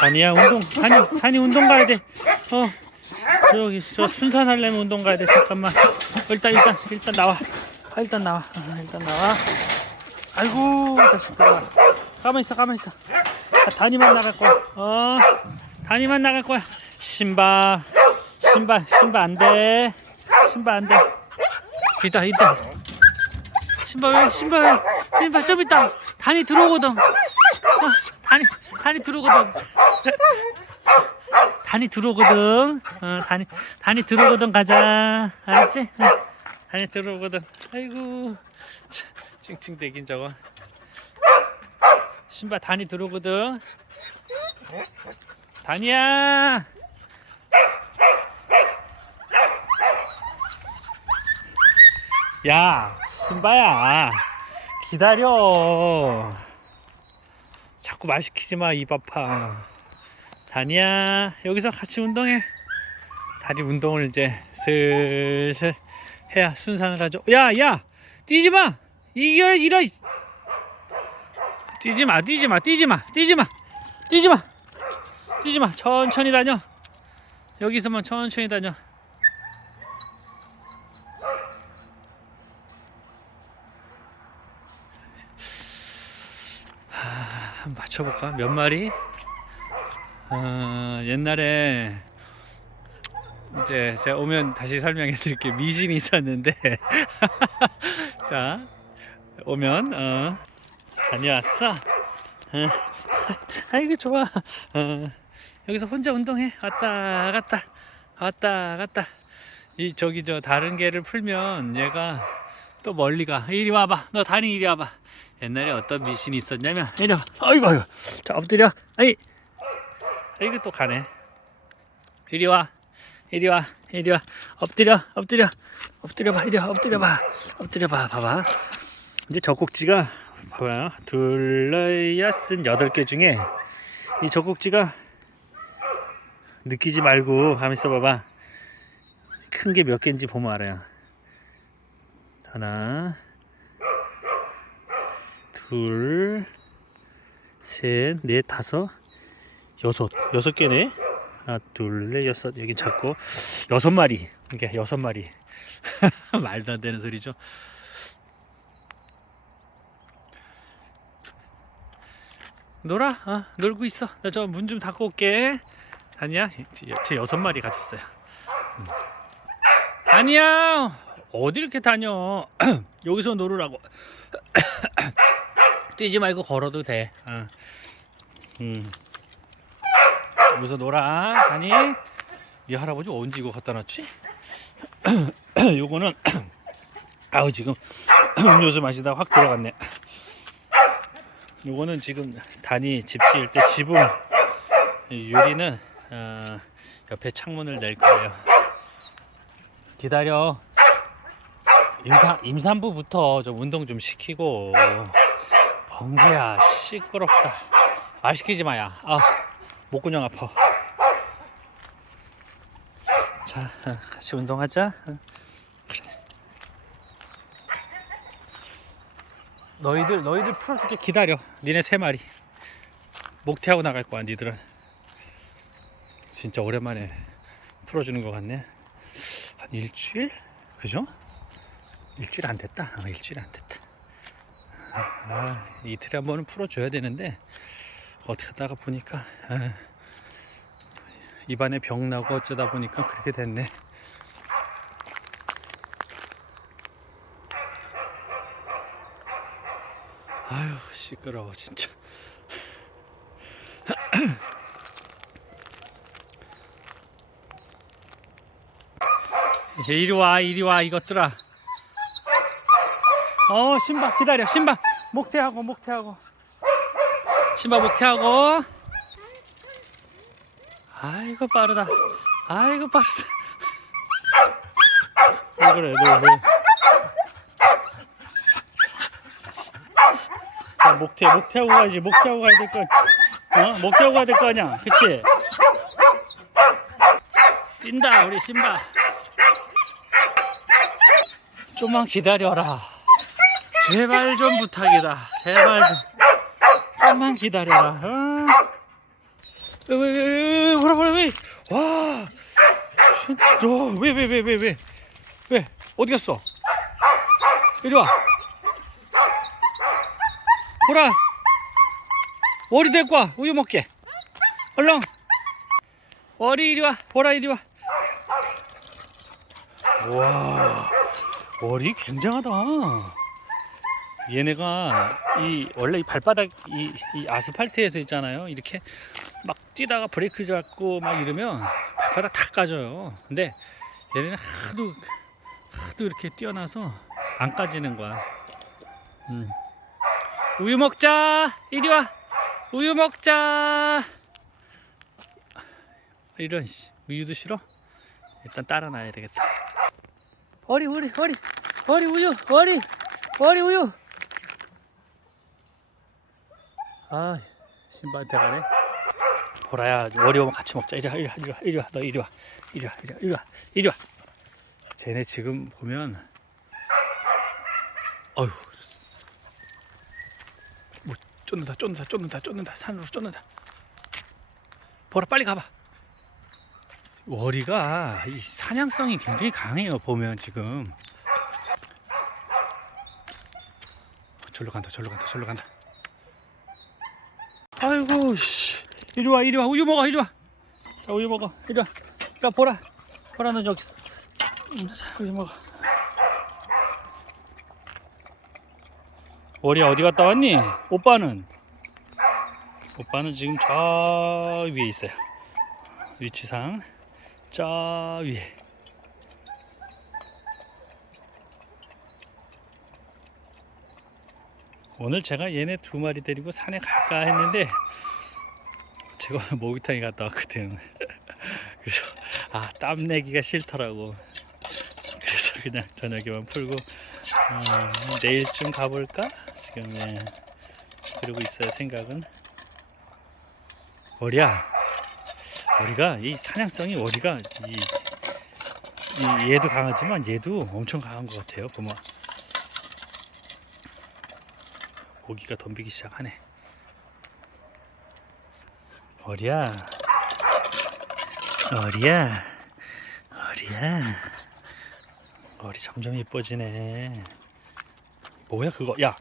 아니야 운동 아니 아니 운동 가야 돼. 어 저기 저 순산 하려면 운동 가야 돼. 잠깐만. 일단 일단 일단 나와. 아, 일단 나와. 아, 일단 나와. 아이고 자식들아. 가만 있어 가만 있어. 아, 단이만 나갈 거야. 어 단이만 나갈 거야. 신발 신발 신발 안 돼. 신발 안 돼. 이따 이따. 신발 왜 신발 왜 신발 좀 이따 단이 들어오거든. 어, 단이 단이 들어오거든. 단이 들어오거든. 어, 단이 단이 들어오거든 가자. 알았지? 어, 단이 들어오거든. 아이고 참, 찡찡대긴 저거. 신발 단이 들어오거든. 단이야. 야, 신바야. 기다려. 자꾸 말 시키지 마, 입 아파. 다니야, 여기서 같이 운동해. 다리 운동을 이제 슬슬 해야 순산을 하죠. 야, 야, 뛰지 마. 이겨, 이러. 뛰지 마, 뛰지 마, 뛰지 마, 뛰지 마, 뛰지 마, 뛰지 마. 천천히 다녀. 여기서만 천천히 다녀. 한번 맞춰볼까? 몇 마리? 어, 옛날에 이제 제가 오면 다시 설명해 드릴게요. 미신이 있었는데 자 오면 어, 다녀왔어. 어, 아이고 좋아. 어, 여기서 혼자 운동해. 왔다 갔다 왔다 갔다. 이 저기 저 다른 개를 풀면 얘가 또 멀리 가. 이리 와봐. 너 다니 이리 와봐. 옛날에 어떤 미신이 있었냐면 이리 와. 아이고 아이고. 자 엎드려. 아이. 이거 또 가네. 이리 와. 이리 와. 이리 와. 엎드려. 엎드려. 엎드려 봐. 이리 와. 엎드려 봐. 엎드려 봐. 봐봐. 이제 젖꼭지가 봐봐요. 둘, 여섯, 여덟 개 중에 이 젖꼭지가 느끼지 말고 가만 있어 봐봐. 큰 게 몇 개인지 보면 알아요. 하나, 둘, 셋, 넷, 다섯, 여섯, 여섯 개네. 하나, 둘, 넷, 여섯. 여기 작고 여섯 마리. 이게 여섯 마리. 말도 안 되는 소리죠. 놀아. 어, 놀고 있어. 나 저 문 좀 닫고 올게. 아니야, 제- 제 여섯 마리 가졌어요. 음. 아니야. 어디 이렇게 다녀? 여기서 놀으라고. 뛰지 말고 걸어도 돼. 어. 음. 여기서 놀아. 아니? 이 할아버지 언제 이거 갖다 놨지? 요거는 아우 지금 음료수 마시다 확 들어갔네. 요거는 지금 단이 집 지을 때 지붕 유리는 어, 옆에 창문을 낼 거예요. 기다려. 임산, 임산부부터 좀 운동 좀 시키고 번개야 시끄럽다 말 시키지 마야 아 목구녕 아파 자 어, 같이 운동하자 어. 그래. 너희들 너희들 풀어줄게 기다려 니네 세 마리 목태하고 나갈 거야 니들은 진짜 오랜만에 풀어주는 것 같네 한 일주일 그죠? 일주일 안 됐다. 어, 일주일 안 됐다. 아, 이틀에 한 번은 풀어줘야 되는데 어떻게 하다가 보니까 아, 입안에 병 나고 어쩌다 보니까 그렇게 됐네. 아유 시끄러워 진짜. 이제 이리 와 이리 와 이것들아. 어 신발 기다려 신발 목태하고 목태하고. 신발 목태하고. 아이고 빠르다. 아이고 빠르다. 왜 그래 너 왜? 자, 목태 목태하고 가야지. 목태하고 가야 될거 어? 목태하고 가야 될 거 아니야. 그치? 뛴다 우리 신발. 좀만 기다려라 제발 좀 부탁이다. 제발 좀. 좀만 기다려라. 어? 왜왜왜 보라 보라 왜? 와. 너 왜 왜 왜 왜 왜 왜? 어디 갔어? 이리 와. 보라. 머리 데리고 와. 우유 먹게. 얼른. 머리 이리 와. 보라 이리 와. 와. 머리 굉장하다. 얘네가 이 원래 이 발바닥 이, 이 아스팔트에서 있잖아요. 이렇게 막 뛰다가 브레이크 잡고 막 이러면 발바닥 다 까져요. 근데 얘네는 하도 하도 이렇게 뛰어나서 안 까지는 거야. 음. 우유 먹자. 이리 와. 우유 먹자. 이런 씨. 우유도 싫어? 일단 따라 놔야 되겠다. 어리 어리 어리 어리 우유 어리 어리 우유. 아 신발한테 가네. 보라야 어리 오면 같이 먹자. 이리 와 이리 와 이리 와 이리 와너 이리 와 이리 와 이리 와 이리 와 이리 와. 쟤네 지금 보면 어휴 뭐 쫓는다 쫓는다 쫓는다 쫓는다 산으로 쫓는다. 보라 빨리 가봐. 워리가 이 사냥성이 굉장히 강해요 보면 지금 절로 간다 절로 간다 절로 간다 씨. 이리 와 이리 와. 우유 먹어 이리 와 자 우유 먹어. 이리 와. 이리 와 보라. 보라 는 여기 있어. 음, 자 우유 먹어. 워리야 어디 갔다 왔니? 오빠는? 오빠는 지금 저 위에 있어요. 위치상 저 위에. 오늘 제가 얘네 두 마리 데리고 산에 갈까 했는데 제가 목욕탕에 갔다 왔거든 그래서 아 땀 내기가 싫더라고 그래서 그냥 저녁에만 풀고 어, 내일쯤 가볼까 지금 예. 그러고 있어요 생각은 머리야 머리가 이 사냥성이 머리가 이, 이 얘도 강하지만 얘도 엄청 강한 것 같아요. 보면 고기가 덤비기 시작하네. 머리야, 머리야, 머리야, 머리 점점 예뻐지네. 뭐야 그거? 야,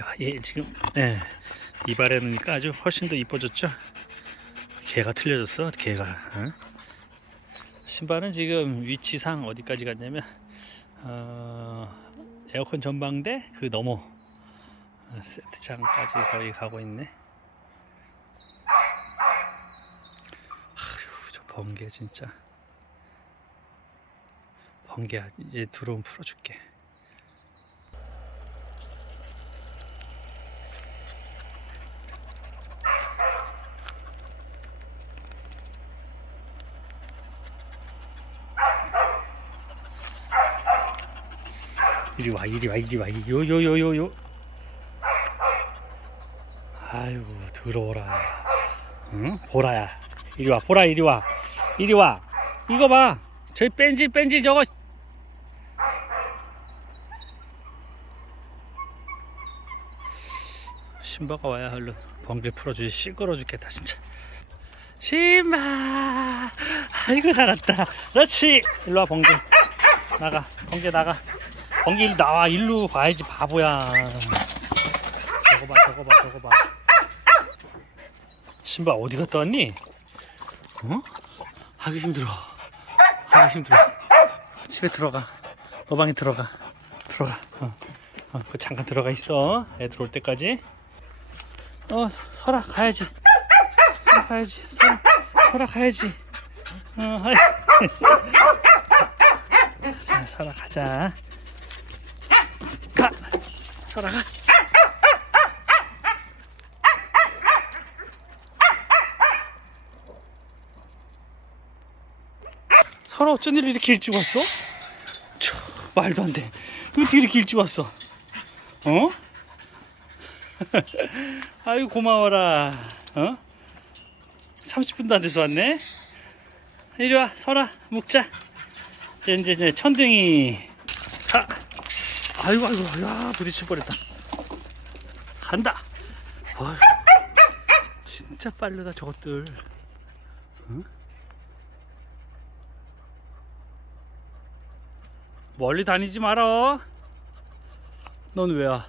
와. 얘 지금 예. 이발해 놓으니까 아주 훨씬 더 이뻐졌죠? 개가 틀려졌어 개가 어? 신발은 지금 위치상 어디까지 갔냐면 어, 에어컨 전방대 그 너머 어, 세트장까지 거의 가고 있네. 아휴 저 번개 진짜. 번개 이제 들어오면 풀어줄게. 이리 와 이리 와 이리 와. 요요요요요 아이고 들어오라. 응? 보라야. 이리 와 보라 이리 와. 이리 와. 이거 봐. 저기 뺀질 뺀질 저거. 신바가 와야 얼른 번개 풀어주지. 시끄러 죽겠다 진짜. 신바 아이고 잘했다. 그렇지. 일로 와 번개. 나가. 번개 나가. 번개 일로 나와. 일로 가야지 바보야. 저거 봐 저거 봐 저거 봐 신바 어디 갔다 왔니? 어? 하기 힘들어. 하기 힘들어. 집에 들어가. 너 방에 들어가. 들어가. 어. 어, 그 잠깐 들어가 있어. 애들 올 때까지. 어 설아 가야지. 설아 가야지. 설아 가야지. 어. 자 설아 가자. 가. 설아 가 설아 어쩐 일로 이렇게 일찍 왔어? 저, 말도 안 돼 어떻게 이렇게 일찍 왔어 어? 아유 고마워라 어? 30분도 안 돼서 왔네 이리 와 설아 먹자 이제 이제, 이제 천둥이 가 아이고 아이고 야 부딪혀 버렸다 간다 어휴. 진짜 빠르다 저것들. 응? 멀리 다니지 말어. 넌왜 와?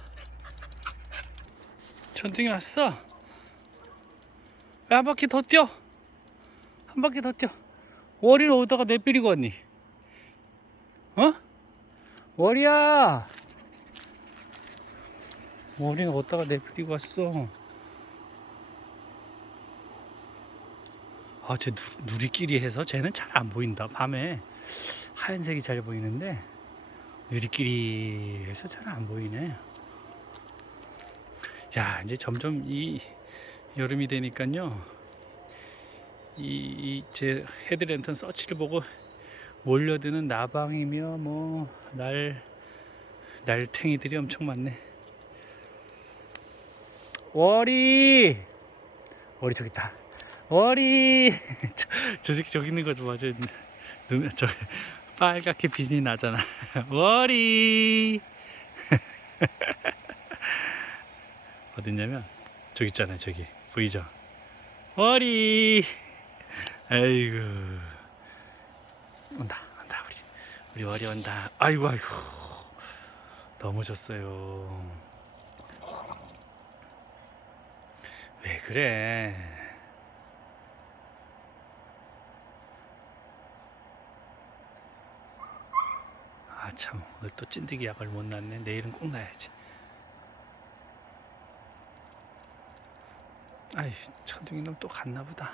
천둥이 왔어. 왜 한 바퀴 더 뛰어? 한 바퀴 더 뛰어. 월이는 오다가 내비리고 왔니? 어? 월이야. 월이는 오다가 내비리고 왔어. 아, 쟤 누, 누리끼리 해서 쟤는 잘 안 보인다. 밤에 하얀색이 잘 보이는데 누리끼리 해서 잘 안 보이네. 야, 이제 점점 이 여름이 되니까요. 이제 헤드랜턴 서치를 보고 몰려드는 나방이며 뭐 날 날탱이들이 엄청 많네. 월이 월이 저기 있다. 월이 저, 저 새끼 저기 있는 거 좀 봐줘. 눈, 저 빨갛게 빛이 나잖아. 월이 어딨냐면 저기 있잖아요. 저기 보이죠? 월이 아이고 온다 온다 우리 우리 월이 온다. 아이고 아이고 넘어졌어요. 왜 그래? 참 오늘 또 찐득이 약을 못 놨네. 내일은 꼭 놔야지. 아이 천둥이 놈 또 갔나 보다.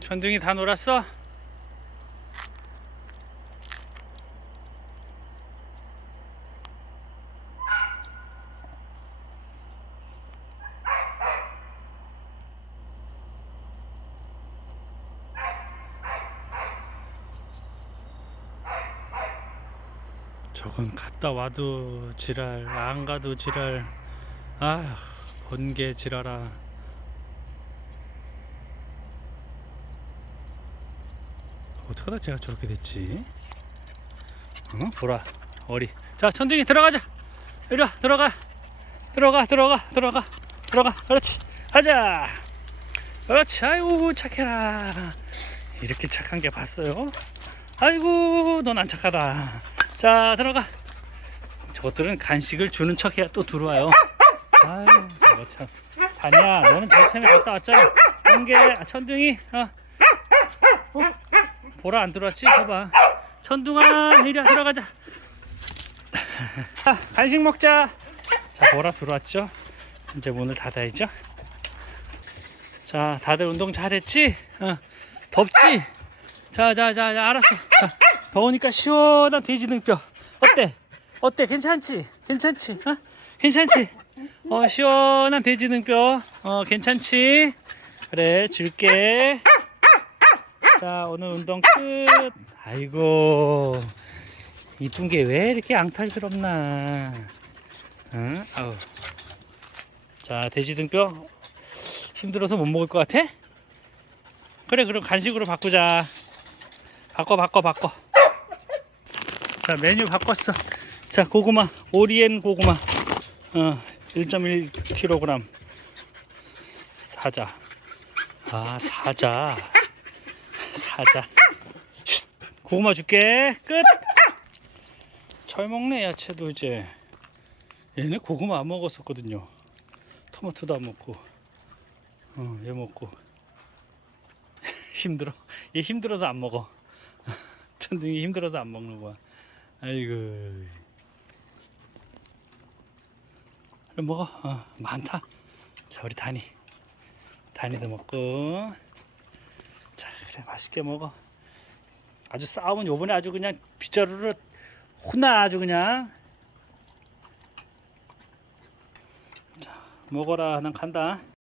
천둥이 다 놀았어? 저건 갔다 와도 지랄 안 가도 지랄. 아 번개 지랄아. 어떡하다 제가 저렇게 됐지? 응? 보라 어리. 자 천둥이 들어가자. 이리 와 들어가. 들어가 들어가 들어가. 들어가. 그렇지. 가자. 그렇지. 아이고 착해라. 이렇게 착한 게 봤어요? 아이고 넌 안 착하다. 자 들어가 저것들은 간식을 주는 척해야 또 들어와요. 아유 저거 참. 아니야 너는 저참에 갔다 왔잖아. 번개 아, 천둥이 어. 어? 보라 안 들어왔지? 봐봐. 천둥아 와 들어가자. 아, 간식 먹자. 자 보라 들어왔죠? 이제 문을 닫아야죠. 자 다들 운동 잘했지? 어. 덥지? 자 자자 알았어. 자, 더우니까 시원한 돼지 등뼈 어때 어때? 괜찮지? 괜찮지? 어? 괜찮지? 어 시원한 돼지 등뼈. 어 괜찮지? 그래 줄게. 자 오늘 운동 끝. 아이고 이쁜 게 왜 이렇게 앙탈스럽나? 응? 아우. 자 돼지 등뼈. 힘들어서 못 먹을 것 같아? 그래 그럼 간식으로 바꾸자. 바꿔 바꿔 바꿔. 자 메뉴 바꿨어 자 고구마 오리엔 고구마. 어 1.1kg 사자. 아 사자. 사자. 쉿, 고구마 줄게. 끝 잘 먹네 야채도 이제. 얘네 고구마 안 먹었었거든요. 토마토도 안 먹고. 어 얘 먹고. 힘들어. 얘 힘들어서 안 먹어. 천둥이 힘들어서 안 먹는 거야 아이고 먹어. 어, 많다. 자 우리 다니. 다니도 먹고. 자 그래 맛있게 먹어. 아주 싸움은 요번에 아주 그냥 빗자루로 혼나 아주 그냥. 자 먹어라. 난 간다